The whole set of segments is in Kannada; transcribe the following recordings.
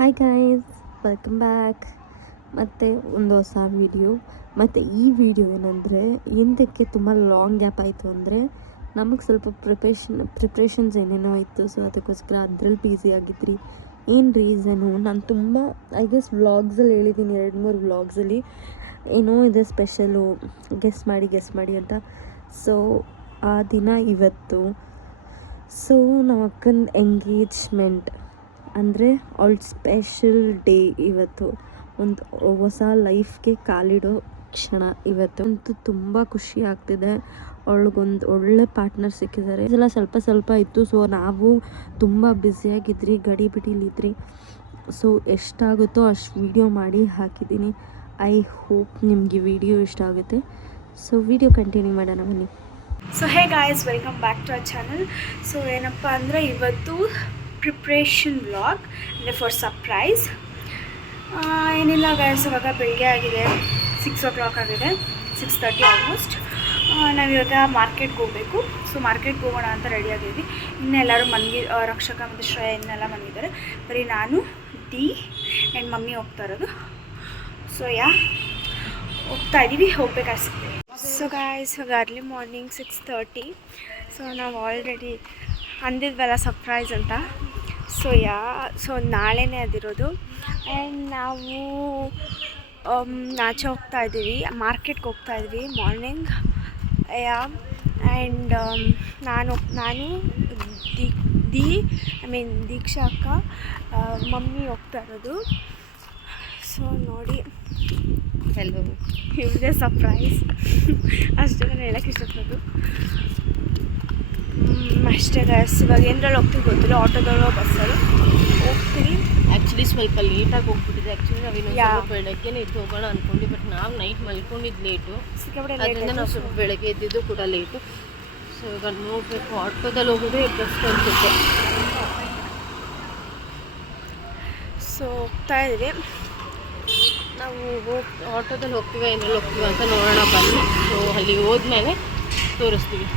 Hi guys, welcome back. ಮತ್ತು ಒಂದು ಹೊಸ ವಿಡಿಯೋ. ಮತ್ತು ಈ ವಿಡಿಯೋ ಏನಂದರೆ, ಹಿಂದಕ್ಕೆ ತುಂಬ ಲಾಂಗ್ ಗ್ಯಾಪ್ ಆಯಿತು ಅಂದರೆ ನಮಗೆ ಸ್ವಲ್ಪ ಪ್ರಿಪ್ರೇಷನ್ಸ್ ಏನೇನೋ ಇತ್ತು. ಸೊ ಅದಕ್ಕೋಸ್ಕರ ಅದ್ರಲ್ಲಿ ಬ್ಯುಸಿ ಆಗಿದ್ರಿ. ಏನು ರೀಸನು, ನಾನು ತುಂಬ ಗೆಸ್ ವ್ಲಾಗ್ಸಲ್ಲಿ ಹೇಳಿದ್ದೀನಿ, 2-3 ವ್ಲಾಗ್ಸಲ್ಲಿ ಏನೋ ಇದೆ ಸ್ಪೆಷಲು, ಗೆಸ್ ಮಾಡಿ ಅಂತ. ಸೊ ಆ ದಿನ ಇವತ್ತು. ಸೊ ನಮ್ಮ ಅಕ್ಕನ ಎಂಗೇಜ್ಮೆಂಟ್ ಅಂದರೆ ಅವಳ ಸ್ಪೆಷಲ್ ಡೇ ಇವತ್ತು. ಒಂದು ಹೊಸ ಲೈಫ್ಗೆ ಕಾಲಿಡೋ ಕ್ಷಣ ಇವತ್ತು. ಅಂತೂ ತುಂಬ ಖುಷಿ ಆಗ್ತಿದೆ. ಅವಳಿಗೊಂದು ಒಳ್ಳೆ ಪಾರ್ಟ್ನರ್ ಸಿಕ್ಕಿದ್ದಾರೆ. ಇದೆಲ್ಲ ಸ್ವಲ್ಪ ಇತ್ತು. ಸೊ ನಾವು ತುಂಬ ಬ್ಯುಸಿಯಾಗಿದ್ರಿ, ಗಡಿಬಿಡಿಲಿದ್ರಿ. ಸೊ ಎಷ್ಟಾಗುತ್ತೋ ಅಷ್ಟು ವೀಡಿಯೋ ಮಾಡಿ ಹಾಕಿದ್ದೀನಿ. ಐ ಹೋಪ್ ನಿಮಗೆ ವಿಡಿಯೋ ಇಷ್ಟ ಆಗುತ್ತೆ. ಸೊ ವಿಡಿಯೋ ಕಂಟಿನ್ಯೂ ಮಾಡೋಣ ಬನ್ನಿ. So hey guys, welcome back to our channel. So ಏನಪ್ಪ ಅಂದರೆ ಇವತ್ತು ಪ್ರಿಪ್ರೇಷನ್ ವ್ಲಾಗ್ ಅಂದರೆ ಫಾರ್ ಸರ್ಪ್ರೈಸ್. ಏನಿಲ್ಲ ಗಾಯ್ಸ್, ಇವಾಗ ಬೆಳಗ್ಗೆ ಆಗಿದೆ, 6 o'clock ಆಗಿದೆ, 6:30 ಆಲ್ಮೋಸ್ಟ್. ನಾವಿವಾಗ ಮಾರ್ಕೆಟ್ಗೆ ಹೋಗಬೇಕು. ಸೊ ಮಾರ್ಕೆಟ್ಗೆ ಹೋಗೋಣ ಅಂತ ರೆಡಿಯಾಗಿದ್ವಿ. ಇನ್ನೆಲ್ಲರೂ ರಕ್ಷಕ ಮತ್ತು ಶ್ರೇಯ ಇನ್ನೆಲ್ಲ ಮನಗಿದ್ದಾರೆ. ಬರೀ ನಾನು, ಡಿ ಆ್ಯಂಡ್ ಮಮ್ಮಿ ಹೋಗ್ತಾ ಇರೋದು. ಸೊ ಹೋಗ್ತಾ ಇದ್ದೀವಿ, ಹೋಗ್ಬೇಕಾಗ್ತದೆ. ಸೊ ಗಾಯ್ಸ್, ಇವಾಗ ಅರ್ಲಿ ಮಾರ್ನಿಂಗ್ 6:30. ಸೊ ನಾವು ಆಲ್ರೆಡಿ ಅಂದಿದ್ವಲ್ಲ ಸರ್ಪ್ರೈಸ್ ಅಂತ. ಸೊ ನಾಳೆನೇ ಅದಿರೋದು. ಆ್ಯಂಡ್ ನಾವು ಆಚೆ ಹೋಗ್ತಾ ಇದ್ದೀವಿ, ಮಾರ್ಕೆಟ್ಗೆ ಹೋಗ್ತಾ ಇದ್ವಿ ಮಾರ್ನಿಂಗ್. ಆ್ಯಂಡ್ ನಾನು ದೀಕ್ಷಾ ಅಕ್ಕ, ಮಮ್ಮಿ ಹೋಗ್ತಾ ಇರೋದು. ಸೊ ನೋಡಿ, ಹೆಲೋ, ಇವ್ರದೇ ಸರ್ಪ್ರೈಸ್. ಅಷ್ಟೇ ನಾನು ಹೇಳೋಕ್ಕೆ ಇಷ್ಟಪಡೋದು. ಅಷ್ಟೇ ಗಾಯ್ಸ್, ಇವಾಗ ಏನರಲ್ಲಿ ಹೋಗ್ತೀವಿ ಗೊತ್ತಿಲ್ಲ, ಆಟೋದಲ್ಲೋ ಬಸ್ಸಲ್ಲೋ ಹೋಗ್ತೀವಿ. ಆ್ಯಕ್ಚುಲಿ ಸ್ವಲ್ಪ ಲೇಟಾಗಿ ಹೋಗ್ಬಿಟ್ಟಿದೆ. ಆ್ಯಕ್ಚುಲಿ ನಾವು ಬೆಳಗ್ಗೆನೇ ಎದ್ದು ಹೋಗೋಣ ಅಂದ್ಕೊಂಡು, ಬಟ್ ನಾವು ನೈಟ್ ಮಲ್ಕೊಂಡಿದ್ದು ಲೇಟು. ಅದರಿಂದ ನಾವು ಸ್ವಲ್ಪ ಬೆಳಗ್ಗೆ ಎದ್ದಿದ್ದು ಕೂಡ ಲೇಟು. ಸೊ ಇವಾಗ ನೋಡಬೇಕು, ಆಟೋದಲ್ಲಿ ಹೋಗೋದೇ ಬೆಸ್ಟ್ ಅನಿಸುತ್ತೆ. ಸೊ ಹೋಗ್ತಾ ಇದ್ದೀವಿ. ನಾವು ಆಟೋದಲ್ಲಿ ಹೋಗ್ತೀವಿ, ಏನೆಲ್ಲ ಹೋಗ್ತೀವಿ ಅಂತ ನೋಡೋಣ ಬನ್ನಿ. ಸೊ ಅಲ್ಲಿ ಹೋದ್ಮೇಲೆ ತೋರಿಸ್ತೀವಿ.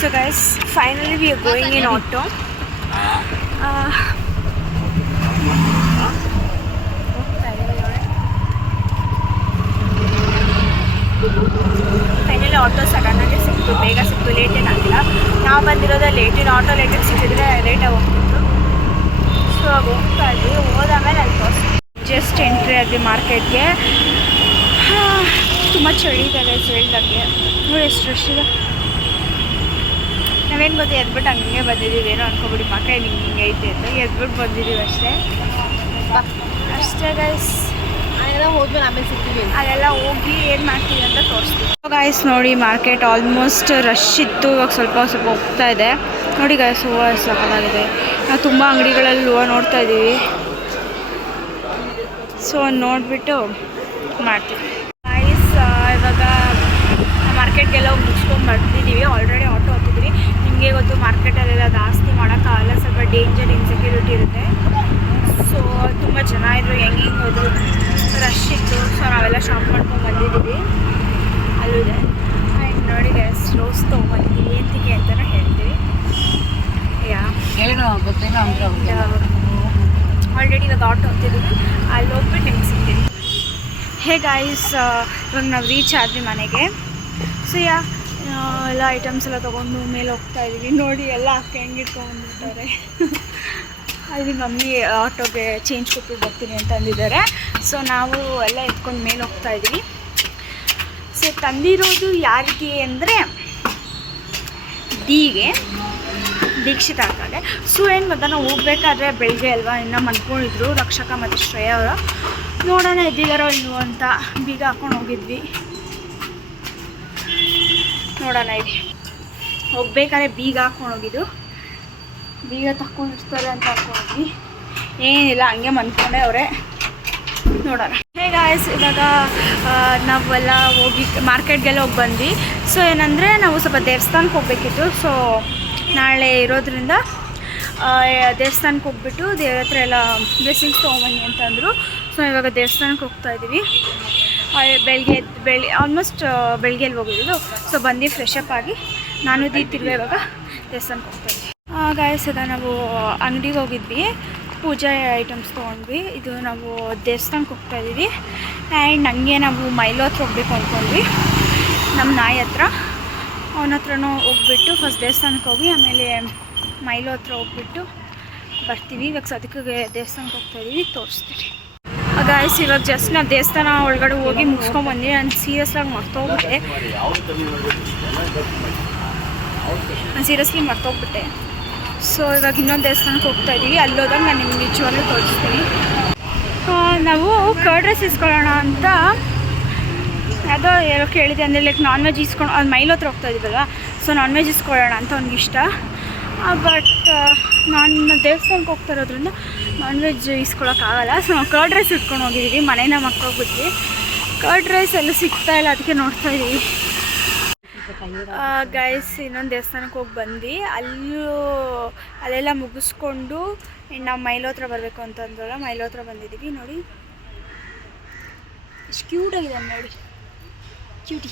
So guys, finally we are going in auto. Finally auto ಸಡನ್ನಾಗಿ ಸಿಕ್ತು, ಬೇಗ ಸಿಕ್ತು, ಲೇಟ್ ಏನಾಗಿಲ್ಲ. ನಾವು ಬಂದಿರೋದೇ ಲೇಟಿನ ಆಟೋ. ಲೇಟಾಗಿ ಸಿಕ್ಕಿದ್ರೆ ಲೇಟಾಗಿ ಹೋಗ್ತಿತ್ತು. ಸೊ ಹೋಗ್ತಾ ಇದ್ವಿ. ಹೋದಾದ್ಮೇಲೆ ಅಲ್ಲಿ ತೋರಿಸ್ತೀವಿ. ಜಸ್ಟ್ ಎಂಟ್ರಿ ಆದ್ವಿ ಮಾರ್ಕೆಟ್ಗೆ. ತುಂಬ ಚಳಿ ಇದೆ ಚಳಿದಾಗೆ. ನೋಡಿ ಎಷ್ಟು ರಶ್ ಇದೆ. ನಾವೇನು ಗೊತ್ತು, ಎದ್ಬಿಟ್ಟು ಹಂಗೆ ಬಂದಿದ್ದೀವಿ, ಏನೋ ಅನ್ಕೊಬಿಡಿ ಮಕ್ಕ ಹಿಂಗೆ ಐತೆ ಅಂತ ಎದ್ಬಿಟ್ಟು ಬಂದಿದ್ದೀವಿ ಅಷ್ಟೇ. ಗೈಸ್, ಅಲ್ಲೆಲ್ಲ ಹೋದ್ಮೇಲೆ ಆಮೇಲೆ ಸಿಗ್ತೀವಿ. ಅಲ್ಲೆಲ್ಲ ಹೋಗಿ ಏನು ಮಾಡ್ತೀವಿ ಅಂತ ತೋರಿಸ್ತೀವಿ. ಗೈಸ್ ನೋಡಿ, ಮಾರ್ಕೆಟ್ ಆಲ್ಮೋಸ್ಟ್ ರಶ್ ಇತ್ತು. ಇವಾಗ ಸ್ವಲ್ಪ ಹೋಗ್ತಾ ಇದೆ. ನೋಡಿ ಗೈಸ್, ಹೂವು ಸಾಕಾಗಿದೆ. ನಾವು ತುಂಬ ಅಂಗಡಿಗಳಲ್ಲಿ ಹೂವು ನೋಡ್ತಾ ಇದ್ದೀವಿ. ಸೊ ನೋಡಿಬಿಟ್ಟು ಮಾಡ್ತೀವಿ ಗೈಸ್. ಇವಾಗ ಮಾರ್ಕೆಟ್ಗೆಲ್ಲ ಹೋಗಿ ಮುಗಿಸ್ಕೊಂಡು ಬರ್ತಿದ್ದೀವಿ. ಆಲ್ರೆಡಿ ಆಟೋ ಹತ್ತಿದ್ವಿ. ನಿಮಗೆ ಗೊತ್ತು, ಮಾರ್ಕೆಟಲ್ಲೆಲ್ಲ ಜಾಸ್ತಿ ಮಾಡೋಕ್ಕಾಗಲ್ಲ, ಸ್ವಲ್ಪ ಡೇಂಜರ್, ಇನ್ಸೆಕ್ಯೂರಿಟಿ ಇರುತ್ತೆ. ಸೊ ತುಂಬ ಜನ ಇದ್ದರು, ಹೆಂಗೆ ಹೋದ್ರು, ರಶ್ ಇತ್ತು. ಸೊ ನಾವೆಲ್ಲ ಶಾಪ್ ಮಾಡ್ಕೊಂಡು ಬಂದಿದ್ದೀವಿ. ಅಲ್ಲೂ ಇದೆ. ಆ್ಯಂಡ್ ನೋಡಿ ಗೈಸ್, ರೋಸ್ ತೊಗೊಂಬಂದಿದ್ದೀವಿ. ಎಂತಿಗೆ ಅಂತಲೇ ಹೇಳ್ತೀವಿ. ಏನೋ ಗೊತ್ತೇನೋ ಅಂದ್ರೆ ಆಲ್ರೆಡಿ ಇವಾಗ ಆಟೋ ಹೋಗ್ತಿದ್ದೀವಿ. ಅಲ್ಲಿ ಹೋಗ್ಬಿಟ್ಟು ನಿಮ್ಗೆ ಸಿಗ್ತೀವಿ. ಹೇ ಗಾಯ್ಸ್, ಇವಾಗ ನಾವು ರೀಚ್ ಆದ್ವಿ ಮನೆಗೆ. ಸೊ ಎಲ್ಲ ಐಟಮ್ಸ್ ಎಲ್ಲ ತೊಗೊಂಡು ಮೇಲೆ ಹೋಗ್ತಾ ಇದ್ದೀವಿ. ನೋಡಿ ಎಲ್ಲ ಅಕ್ಕ ಹೆಂಗೆ ಇಟ್ಕೊಂಡ್ಬಿಡ್ತಾರೆ. ಅಲ್ಲಿ ಮಮ್ಮಿ ಆಟೋಗೆ ಚೇಂಜ್ ಕೊಟ್ಟು ಬರ್ತೀನಿ ಅಂತ ಅಂದಿದ್ದಾರೆ. ಸೊ ನಾವು ಎಲ್ಲ ಎತ್ಕೊಂಡು ಮೇಲೆ ಹೋಗ್ತಾ ಇದ್ದೀವಿ. ಸೊ ತಂದಿರೋದು ಯಾರಿಗೆ ಅಂದರೆ ದೀಕ್ಷಿತ ಆಗ್ತದೆ. ಸೊ ಏನು ಗೊತ್ತಾ, ನಾವು ಹೋಗ್ಬೇಕಾದ್ರೆ ಬೆಳಗ್ಗೆ ಅಲ್ವಾ, ಇನ್ನೂ ಮನ್ಕೊಂಡಿದ್ರು ರಕ್ಷಕ ಮತ್ತು ಶ್ರೇಯ ಅವರು. ನೋಡೋಣ ಎದ್ದಿದ್ದಾರೋ ಇಲ್ವೋ ಅಂತ ಬೀಗ ಹಾಕ್ಕೊಂಡು ಹೋಗಿದ್ವಿ. ನೋಡೋಣ ಇದೆ ಹೋಗ್ಬೇಕಾದ್ರೆ ಬೀಗ ಹಾಕ್ಕೊಂಡು ಹೋಗಿದ್ದು. ಬೀಗ ತಕ್ಕೊಂಡಿರ್ತಾರೆ ಅಂತ ಹಾಕ್ಕೊಂಡ್ವಿ. ಏನಿಲ್ಲ, ಹಂಗೆ ಮನ್ಕೊಂಡೆ ಅವರೇ. ನೋಡೋಣ. ಹೇ ಗಾಯ್ಸ್, ಇವಾಗ ನಾವೆಲ್ಲ ಹೋಗಿ ಮಾರ್ಕೆಟ್ಗೆಲ್ಲ ಹೋಗಿ ಬಂದ್ವಿ. ಸೊ ಏನಂದರೆ, ನಾವು ಸ್ವಲ್ಪ ದೇವಸ್ಥಾನಕ್ಕೆ ಹೋಗಬೇಕಿತ್ತು. ಸೊ ನಾಳೆ ಇರೋದ್ರಿಂದ ದೇವಸ್ಥಾನಕ್ಕೆ ಹೋಗ್ಬಿಟ್ಟು ದೇವ್ರ ಹತ್ರ ಎಲ್ಲ ಬ್ಲೆಸ್ಸಿಂಗ್ಸ್ ತೊಗೊಂಬನ್ನಿ ಅಂತಂದರು. ಸೊ ಇವಾಗ ದೇವಸ್ಥಾನಕ್ಕೆ ಹೋಗ್ತಾ ಇದ್ದೀವಿ. ಆಲ್ಮೋಸ್ಟ್ ಬೆಳಗ್ಗೆಯಲ್ಲಿ ಹೋಗಿದ್ದು. ಸೊ ಬಂದು ಫ್ರೆಶ್ ಅಪ್ ಆಗಿ ನಾನು ತಿರ್ಗ ಇವಾಗ ದೇವಸ್ಥಾನಕ್ಕೆ ಹೋಗ್ತಾ ಇದ್ವಿ. ಗಾಯ್ಸ್, ಈಗ ನಾವು ಅಂಗಡಿಗೆ ಹೋಗಿದ್ವಿ. ಪೂಜೆ ಐಟಮ್ಸ್ ತೊಗೊಂಡ್ವಿ. ಇದು ನಾವು ದೇವಸ್ಥಾನಕ್ಕೆ ಹೋಗ್ತಾಯಿದ್ದೀವಿ. ಆ್ಯಂಡ್ ಹಂಗೆ ನಾವು ಮೈಲು ಹತ್ರ ಹೋಗ್ಬೇಕು ಅಂದ್ಕೊಂಡ್ವಿ, ನಮ್ಮ ನಾಯಿ ಹತ್ರ. ಅವನ ಹತ್ರನೂ ಹೋಗ್ಬಿಟ್ಟು ಫಸ್ಟ್ ದೇವಸ್ಥಾನಕ್ಕೆ ಹೋಗಿ ಆಮೇಲೆ ಮೈಲು ಹತ್ರ ಹೋಗ್ಬಿಟ್ಟು ಬರ್ತೀವಿ. ಇವಾಗ ಸದ್ಯಕ್ಕೆ ದೇವಸ್ಥಾನಕ್ಕೆ ಹೋಗ್ತಾಯಿದ್ದೀವಿ, ತೋರಿಸ್ತೀನಿ. ಗಾಯ್ಸ್, ಇವಾಗ ಜಸ್ಟ್ ನಾವು ದೇವಸ್ಥಾನ ಒಳಗಡೆ ಹೋಗಿ ಮುಗಿಸ್ಕೊಂಡ್ಬಂದ್ವಿ. ನಾನು ಸೀರಿಯಸ್ಲಿ ಮರ್ತೋಗ್ಬಿಟ್ಟೆ. ಸೊ ಇವಾಗ ಇನ್ನೊಂದು ದೇವಸ್ಥಾನಕ್ಕೆ ಹೋಗ್ತಾಯಿದ್ದೀವಿ. ಅಲ್ಲೋದಾಗ ನಾನು ನಿಮ್ಗೆ ನಿಜವಾಗ್ಲೂ ತೋರಿಸ್ತೀನಿ. ನಾವು ಕರ್ಡ್ ರೈಸ್ ಇಸ್ಕೊಳ್ಳೋಣ ಅಂತ ಯಾವುದೋ ಏನೋ ಕೇಳಿದೆ. ಅಂದರೆ ಲೈಕ್ ನಾನ್ ವೆಜ್ ಇಸ್ಕೊಂಡು ಅದು ಮೈಲ್ ಹತ್ರ ಹೋಗ್ತಾಯಿದ್ದೀವಲ್ಲ, ಸೊ ನಾನ್ ವೆಜ್ ಇಸ್ಕೊಳ್ಳೋಣ ಅಂತ ಅವ್ನಿಗಿಷ್ಟ. ಬಟ್ ನಾನು ದೇವಸ್ಥಾನಕ್ಕೆ ಹೋಗ್ತಾ ಇರೋದ್ರಿಂದ ನಾನ್ ವೆಜ್ ಇಸ್ಕೊಳಕ್ಕಾಗಲ್ಲ. ಸೊ ನಾವು ಕರ್ಡ್ ರೈಸ್ ಇಟ್ಕೊಂಡು ಹೋಗಿದ್ದೀವಿ. ಮನೇನ ಮಕ್ಕೋಗ್ಬಿಟ್ವಿ. ಕರ್ಡ್ ರೈಸ್ ಎಲ್ಲ ಸಿಗ್ತಾಯಿಲ್ಲ, ಅದಕ್ಕೆ ನೋಡ್ತಾಯಿದ್ದೀವಿ. ಗೈಸ್, ಇನ್ನೊಂದು ದೇವಸ್ಥಾನಕ್ಕೆ ಹೋಗಿ ಬಂದು ಅಲ್ಲೆಲ್ಲ ಮುಗಿಸ್ಕೊಂಡು ನಾವು ಮೈಲು ಹತ್ರ ಬರಬೇಕು ಅಂತಂದ್ರಲ್ಲ, ಮೈಲು ಹತ್ರ ಬಂದಿದ್ದೀವಿ. ನೋಡಿ ಎಷ್ಟು ಕ್ಯೂಟಾಗಿದೆ ನೋಡಿ, ಕ್ಯೂಟಿ.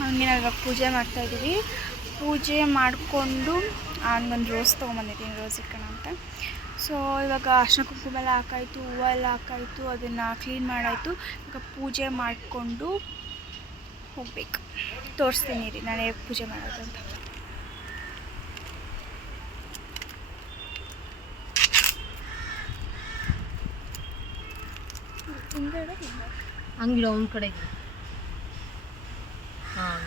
ಹಂಗೆ ನಾವು ಇವಾಗ ಪೂಜೆ ಮಾಡ್ತಾಯಿದ್ದೀವಿ. ಪೂಜೆ ಮಾಡಿಕೊಂಡು ಒಂದು ರೋಸ್ ತೊಗೊಂಬಂದಿದ್ದೀನಿ, ರೋಸ್ ಇಟ್ಕೋಣ ಅಂತ. ಸೊ ಇವಾಗ ಅರ್ಶಿನ ಕುಂಕುಮ ಎಲ್ಲ ಹಾಕಾಯಿತು, ಹೂವು ಎಲ್ಲ ಹಾಕಾಯಿತು, ಅದನ್ನು ಕ್ಲೀನ್ ಮಾಡಾಯಿತು. ಇವಾಗ ಪೂಜೆ ಮಾಡಿಕೊಂಡು ಹೋಗ್ಬೇಕು. ತೋರಿಸ್ತೀನಿ ರೀ ನಾನು ಹೇಗೆ ಪೂಜೆ ಮಾಡೋದು ಅಂತ. ಹಂಗಿಡ ಒಂದು ಕಡೆಗೆ. ಹಾಂ,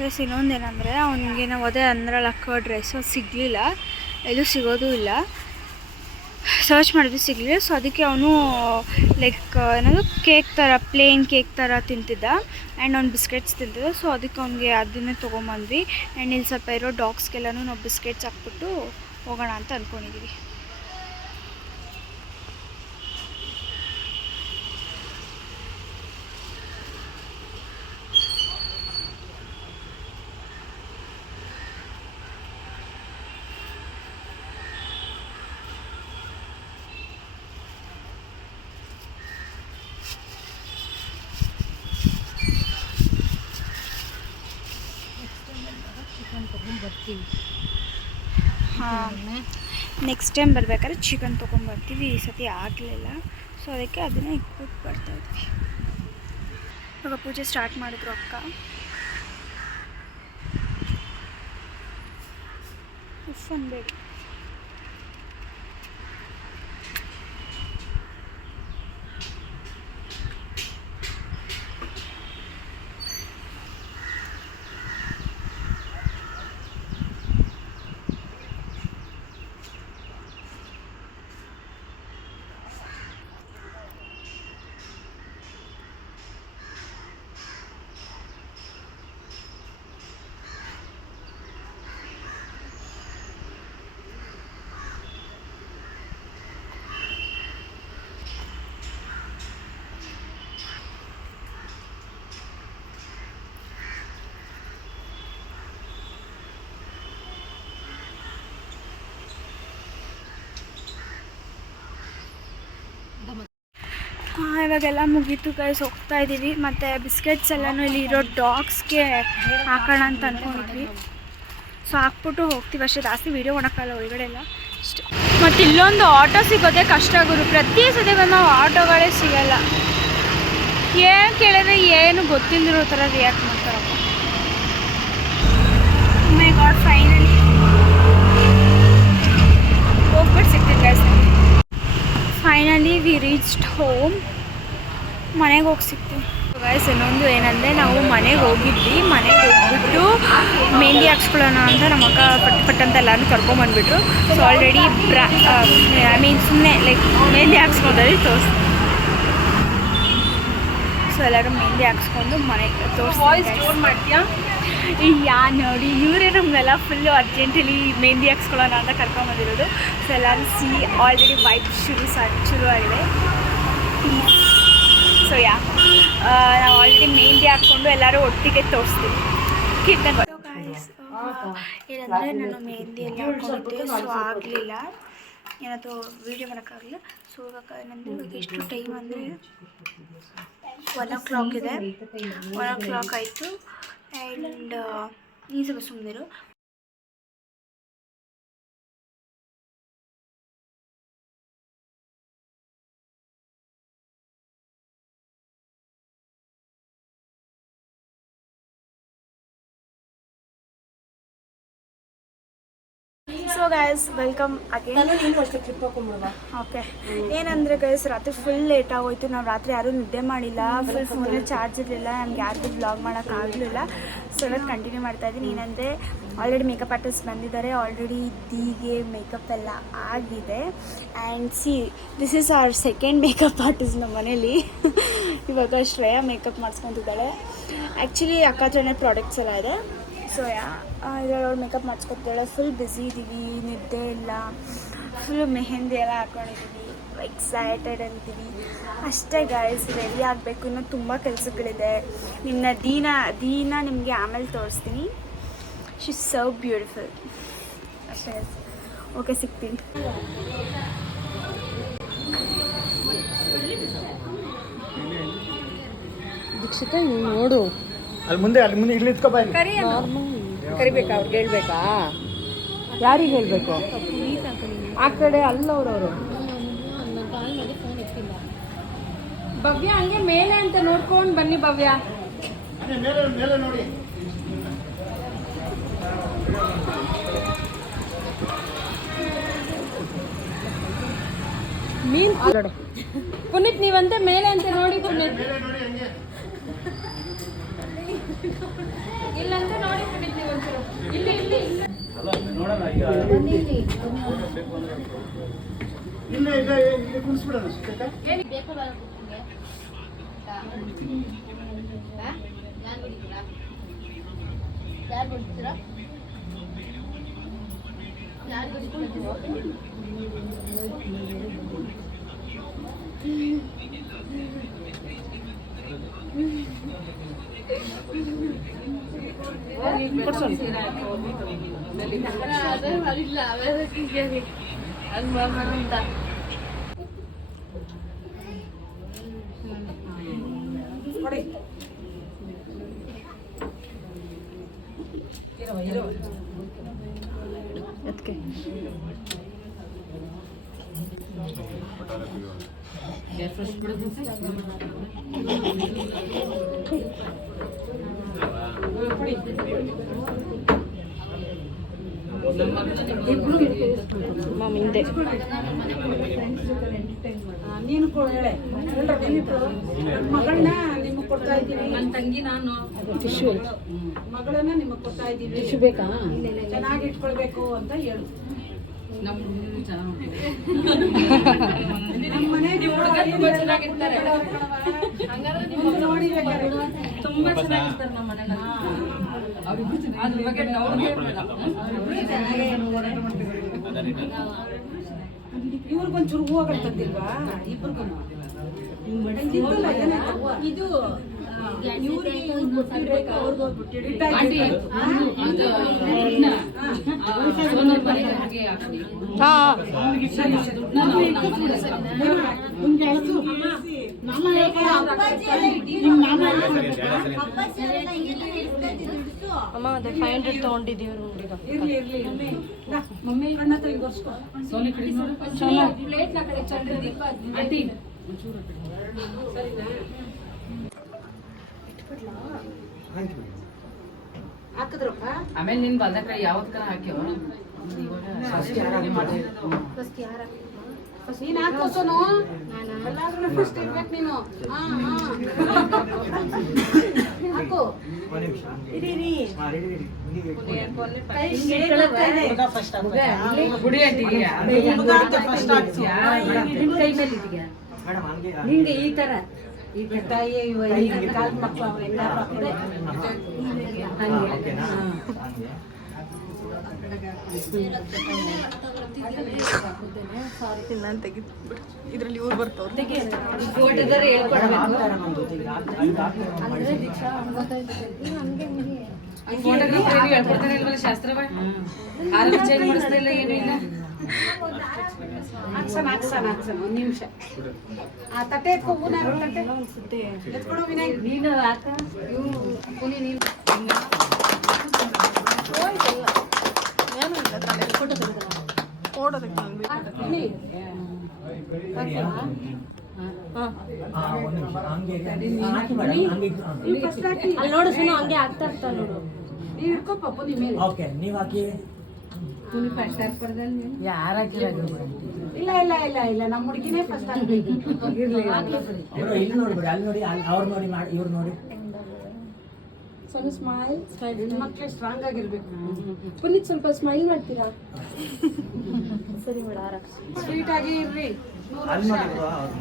ಗೈಸ್, ಇನ್ನೊಂದೇನೆಂದರೆ ಅವನಿಗೆ ನಾವು ಅದೇ ಅಂದ್ರಲ್ಲ ಕರ್ಡ್ ರೈಸು ಸಿಗಲಿಲ್ಲ, ಎಲ್ಲೂ ಸಿಗೋದು ಇಲ್ಲ. ಸರ್ಚ್ ಮಾಡಿದ್ವಿ, ಸಿಗಲಿಲ್ಲ. ಸೊ ಅದಕ್ಕೆ ಅವನು ಲೈಕ್ ಏನದು ಕೇಕ್ ಥರ, ಪ್ಲೇನ್ ಕೇಕ್ ಥರ ತಿಂತಿದ್ದ. ಆ್ಯಂಡ್ ಅವ್ನು ಬಿಸ್ಕೆಟ್ಸ್ ತಿಂತಿದ್ದ. ಸೊ ಅದಕ್ಕೆ ಅವ್ನಿಗೆ ಅದನ್ನೇ ತೊಗೊಂಬಂದ್ವಿ. ಆ್ಯಂಡ್ ಇಲ್ಲಿ ಸ್ವಲ್ಪ ಇರೋ ಡಾಗ್ಸ್ಗೆಲ್ಲನೂ ನಾವು ಬಿಸ್ಕೆಟ್ಸ್ ಹಾಕ್ಬಿಟ್ಟು ಹೋಗೋಣ ಅಂತ ಅಂದ್ಕೊಂಡಿದ್ದೀವಿ. ಹಾಂ, ನೆಕ್ಸ್ಟ್ ಟೈಮ್ ಬರ್ಬೇಕಾದ್ರೆ ಚಿಕನ್ ತೊಗೊಂಡ್ಬರ್ತೀವಿ. ಈ ಸತಿ ಆಗಲಿಲ್ಲ, ಸೊ ಅದಕ್ಕೆ ಅದನ್ನೇ ಇಟ್ಬಿಟ್ಟು ಬರ್ತಾಯಿದ್ವಿ. ಇವಾಗ ಪೂಜೆ ಸ್ಟಾರ್ಟ್ ಮಾಡಿದ್ರು ಅಕ್ಕ. ಉಫ್ ಅನ್ಬೇಡಿ. ಇವಾಗೆಲ್ಲ ಮುಗೀತು ಗೈಸ್, ಹೋಗ್ತಾ ಇದ್ದೀವಿ. ಮತ್ತು ಬಿಸ್ಕೆಟ್ಸ್ ಎಲ್ಲನೂ ಇಲ್ಲಿ ಇರೋ ಡಾಗ್ಸ್ಗೆ ಹಾಕೋಣ ಅಂತ ಅಂದ್ಕೊಂಡಿದ್ವಿ. ಸೊ ಹಾಕ್ಬಿಟ್ಟು ಹೋಗ್ತೀವಿ ಅಷ್ಟೇ, ಜಾಸ್ತಿ ವೀಡಿಯೋ ಮಾಡೋಕ್ಕಲ್ಲ ಒಳಗಡೆ ಎಲ್ಲ ಅಷ್ಟೇ. ಮತ್ತು ಇಲ್ಲೊಂದು ಆಟೋ ಸಿಗೋದೇ ಕಷ್ಟ ಆಗೋದು. ಪ್ರತಿ ಸತಿ ನಾವು ಆಟೋಗಳೇ ಸಿಗಲ್ಲ. ಏನು ಕೇಳಿದ್ರೆ ಏನು ಗೊತ್ತಿಲ್ಲದಿರೋ ಥರ ರಿಯಾಕ್ಟ್ ಮಾಡ್ತಾರಪ್ಪ. ಮೈ ಗಾಡ್, ಫೈನಲಿ ಹೋಗ್ಬಿಟ್ಟು ಸಿಗ್ತೀನಿ guys. Finally we reached home. ಮನೆಗೆ ಹೋಗಿ ಸಿಗ್ತೀವಿ ಗೈಸ್. ಇನ್ನೊಂದು ಏನಂದರೆ, ನಾವು ಮನೆಗೆ ಹೋಗಿದ್ವಿ. ಮನೆಗೆ ಹೋಗ್ಬಿಟ್ಟು ಮೆಹಂದಿ ಹಾಕ್ಸ್ಕೊಳ್ಳೋಣ ಅಂತ ನಮ್ಮ ಅಕ್ಕ ಪಟ್ಟಂತ ಎಲ್ಲರೂ ಕರ್ಕೊಂಬಂದ್ಬಿಟ್ರು. ಸೊ ಆಲ್ರೆಡಿ ಐ ಮೀನ್ ಸುಮ್ಮನೆ ಲೈಕ್ ಮೆಹಂದಿ ಹಾಕ್ಸ್ಕೊಂಡ್ರೆ ತೋರಿಸ್ತೀವಿ. ಸೊ ಎಲ್ಲರೂ ಮೆಹಂದಿ ಹಾಕ್ಸ್ಕೊಂಡು ಮನೆಗೆ ತೋರಿಸ್ತೀವಿ. ಯಾ ನೋಡಿ, ಇವರೇ ನಮ್ಮೆಲ್ಲ ಫುಲ್ಲು ಅರ್ಜೆಂಟಲಿ ಮೆಹಂದಿ ಹಾಕ್ಸ್ಕೊಳ್ಳೋಣ ಅಂತ ಕರ್ಕೊಂಬಂದಿರೋದು. ಸೊ ಎಲ್ಲರೂ ಆಲ್ರೆಡಿ ವೈಟ್ ಶುರುವಾಗಿದೆ. ಸೊ ನಾವು ಆಲ್ರೆಡಿ ಮೆಹಂದಿ ಹಾಕ್ಕೊಂಡು ಎಲ್ಲರೂ ಒಟ್ಟಿಗೆ ತೋರಿಸ್ತೀವಿ. ಗಾಯ್ಸ್, ಏನಂದರೆ ನಾನು ಮೆಹಂದಿ ಎಲ್ಲ ಹಾಕೊಂಡಿದ್ದೆ, ಸೊ ಆಗಲಿಲ್ಲ, ಏನಾದರೂ ವೀಡಿಯೋ ಮಾಡೋಕ್ಕಾಗಲಿಲ್ಲ. ಸೊ ಇವಾಗ ಏನಂದರೆ ಇವಾಗ ಎಷ್ಟು ಟೈಮ್ ಅಂದರೆ 1 o'clock ಇದೆ. 1 o'clock ಆಯಿತು. ಆ್ಯಂಡ್ ನೀನು ಸ್ವಲ್ಪ ಸುಮ್ಮನಿರು. So guys, welcome again. Okay, ಏನಂದರೆ ಗೈಸ್, ರಾತ್ರಿ ಫುಲ್ ಲೇಟ್ ಆಗೋಯ್ತು. ನಾವು ರಾತ್ರಿ ಯಾರೂ ನಿದ್ದೆ ಮಾಡಿಲ್ಲ. ಫುಲ್ ಫೋನಲ್ಲಿ ಚಾರ್ಜ್ ಇರಲಿಲ್ಲ, ನಮ್ಗೆ ಯಾರಿಗೂ ಬ್ಲಾಗ್ ಮಾಡೋಕ್ಕಾಗಲಿಲ್ಲ. ಸೊ ಇವತ್ತು ಕಂಟಿನ್ಯೂ ಮಾಡ್ತಾಯಿದ್ದೀನಿ. ಏನಂದರೆ ಆಲ್ರೆಡಿ ಮೇಕಪ್ ಆರ್ಟಿಸ್ಟ್ ಬಂದಿದ್ದಾರೆ. ಆಲ್ರೆಡಿ ದೀಗೆ ಮೇಕಪ್ ಎಲ್ಲ ಆಗಿದೆ. And C, this is our second makeup artist ನಮ್ಮ ಮನೇಲಿ. ಇವಾಗ ಶ್ರೇಯಾ ಮೇಕಪ್ ಮಾಡಿಸ್ಕೊತಿದ್ದಾಳೆ. ಆ್ಯಕ್ಚುಲಿ ಅಕ್ಕ ಹತ್ರನೇ ಪ್ರಾಡಕ್ಟ್ಸ್ ಎಲ್ಲ ಇದೆ. ಸೊ ಇದರಲ್ಲಿ ಅವ್ರು ಮೇಕಪ್ ಮಾಡಿಸ್ಕೊತಿದ್ದಾಳೆ. ಫುಲ್ ಬ್ಯುಸಿ ಇದ್ದೀವಿ, ನಿದ್ದೆ ಇಲ್ಲ, ಫುಲ್ ಮೆಹಂದಿ ಎಲ್ಲ ಹಾಕ್ಕೊಂಡಿದ್ದೀವಿ, ಎಕ್ಸೈಟೆಡ್ ಅಂತೀವಿ ಅಷ್ಟೇ ಗಾಯ್ಸ್. ರೆಡಿ ಆಗಬೇಕು, ಇನ್ನೂ ತುಂಬ ಕೆಲಸಗಳಿದೆ. ದೀನ ನಿಮಗೆ ಆಮೇಲೆ ತೋರಿಸ್ತೀನಿ. ಶಿ ಇಸ್ ಸೋ ಬ್ಯೂಟಿಫುಲ್ ಅಷ್ಟೇ. ಓಕೆ, ಸಿಗ್ತೀನಿ. ದೀಕ್ಷಿತ ನೋಡು, ಅಲ್ಲಿ ಮುಂದೆ ಇಲ್ಲಿ ನಿಂತ್ಕೊಬ. ಕರಿಬೇಕಾ? ಅವ್ರಿಗೆ ಹೇಳ್ಬೇಕಾ? ಯಾರಿಗೆ ಹೇಳಬೇಕು? ಆ ಕಡೆ ಅಲ್ಲವ್ರವರು. ಭವ್ಯ ಹಂಗೆ ಮೇಲೆ ಅಂತ ನೋಡ್ಕೊಂಡು ಬನ್ನಿ. ಭವ್ಯ ಮೇಲೆ ನೋಡಿ. ಮೀನ್ ಪುನೀತ್, ನೀವಂತೆ ಮೇಲೆ ಅಂತ ನೋಡಿ. ಪುನೀತ್ ಇಲ್ಲಂತ ನೋಡಿ. ಪುನೀತ್ ನೀವಂತರು ಇಲ್ಲಿ ಇಲ್ಲಿ ಕುಣಿಸ್ಬಿಡೋಣ. ಅದಕ್ಕೆ ಹಿಂದೆ ನೀನು ಹೇಳೆ ಮಗಳನ್ನ ನಿಮಗೆ ಕೊಡ್ತಾ ಇದ್ದೀನಿ. ನನ್ನ ತಂಗಿ ನಾನು ಟಿಶ್ಯೂ ಮಗಳನ್ನ ನಿಮಗೆ ಕೊಡ್ತಾ ಇದ್ದೀವಿ. ಟಿಶ್ಯೂ ಬೇಕಾ? ಚೆನ್ನಾಗಿ ಇಟ್ಕೊಳ್ಬೇಕು ಅಂತ ಹೇಳು. ನಮ್ಮ ಮನೆಗೆ ತುಂಬಾ ಚೆನ್ನಾಗಿರ್ತಾರೆ. ನೋಡಿ ತುಂಬಾ ಚೆನ್ನಾಗಿರ್ತಾರೆ ನಮ್ಮ ಮನೆಗೆ. ಅದ್ರ ಬಗ್ಗೆ ಇವ್ರಿಗೊಂಚೂರು ಹೂವುಗಳು ತಂದಿಲ್ವಾ? ಇಬ್ರಿಗೂ ಇದು ಅಮ್ಮ ಅದೇ 500 ತೊಗೊಂಡಿದ್ದೀವಿ. ಇರ್ಲಿ ಇರ್ಲಿ ಮಮ್ಮಿ ಕಣ್ಣ ಹತ್ರ ಹಿಂಗೆ ಒರ್ಸ್ಕೊ. ಹಾಕಿದ್ರಪ್ಪ ಆಮೇಲೆ ನಿನ್ ಬದನೆಕಾಯಿ ಯಾವತ್ಕನ ಹಾಕ್ಯವ ನೀನ್ ಹಾಕೋಸೋನು ಎಲ್ಲಾದ್ರೂ ಫಸ್ಟ್ ಇರ್ಬೇಕು ನೀನು. ಹಾಕು ನಿಂಗೆ ಈ ತರ ತಾಯಿ ಕಾಲ್ ಮಕ್ಕಳು ಅವೆಲ್ಲ ನಾನು ತೆಗಿದ್ಬಿಡು, ಇದರಲ್ಲಿ ಇವ್ರು ಬರ್ತಾವ್ರು. ಫೋಟೋಗ್ರಾಫರ್ ಏನು ಹೇಳ್ಕೊಡ್ತಾನೆ ಇಲ್ವಲ್ಲ ಶಾಸ್ತ್ರವ ಆರೋಗ್ಯ ಚೇಂಜ್ ಮಾಡಿಸ್ತಾ ಇಲ್ಲ ಏನೂ ಇಲ್ಲ. ಹಾಕ್ಸಣ ಒಂದು ನಿಮಿಷ. ಆ ತಟ್ಟೆ ಎತ್ಕೊ, ಹೂನಾರು ತಟ್ಟೆ ಎತ್ಕೊಡು ವಿನಯ್. ನೀನು ಆತ ಇವು ಪುನಿ ನೀನು ಅಲ್ಲಿ ನೋಡು ಸುಮ್ಮನೆ ಹಂಗೆ ಆಗ್ತಾ ಇರ್ತಾವ ನೋಡು. ನೀವ್ ಹಿಡ್ಕೊಪ್ಪ ಪುನಿ ಮೇಲೆ. ಓಕೆ ನೀವು ಹಾಕಿ. ಪುನಿ ಫಸ್ಟ್ ಹಾಕ್ಬಾರ್ದಲ್ಲ ನೀನು? ಯಾರು ಹಾಕಿರೋದು? ಇಲ್ಲ ನಮ್ಮ ಹುಡುಗಿನೇ ಫಸ್ಟ್ ಹಾಕ್ಬೇಕು. ಅವರು ಇಲ್ಲಿ ನೋಡ್ಬಿಡಿ, ಅಲ್ಲಿ ನೋಡಿ, ಅವ್ರು ನೋಡಿ, ಮಾಡಿ ಇವ್ರು ನೋಡಿ. ಸ್ವಲ್ಪ ಸ್ಮೈಲ್ ಹೆಣ್ಮಕ್ಳು ಸ್ಟ್ರಾಂಗ್ ಆಗಿರ್ಬೇಕು. ಪುನೀತ್ ಸ್ವಲ್ಪ ಸ್ಮೈಲ್ ಮಾಡ್ತೀರಾ? ಸರಿ ಮೇಡ, ಸ್ವೀಟ್ ಆಗಿ ಇರ್ರಿ. ಅಲ್ಲಿ ನೋಡಿ bro, ಅವ್ರು.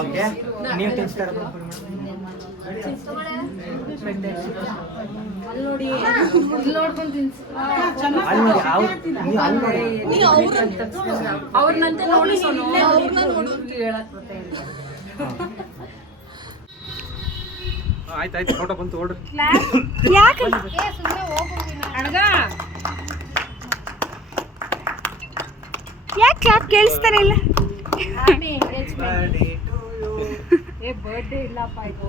ಓಕೆ ನೀವು ಟೇಸ್ಟರ್ ಅಲ್ಲಿ ನೋಡಿ. ಇಲ್ಲಿ ನೋಡ್ಕೊಂಡು ತಿನ್ಸು. ಅಲ್ಲಿ ನೋಡಿ, ನೀವು ಅಲ್ಲಿ ನೋಡಿ. ಅವ್ರನ್ನಂತೆ ನೋಡಿ ಹೇಳಕ್ ಆಯ್ತಾಯ್ತು, ಫೋಟೋ ಬಂತು ಓಡ್ರಿ. ಯಾಕೆ ಕ್ಲಾಪ್ ಕೇಳಿಸ್ತಾನೆ ಇಲ್ಲ? ಬರ್ಡೇ ಇಲ್ಲಪ್ಪ ಇದು.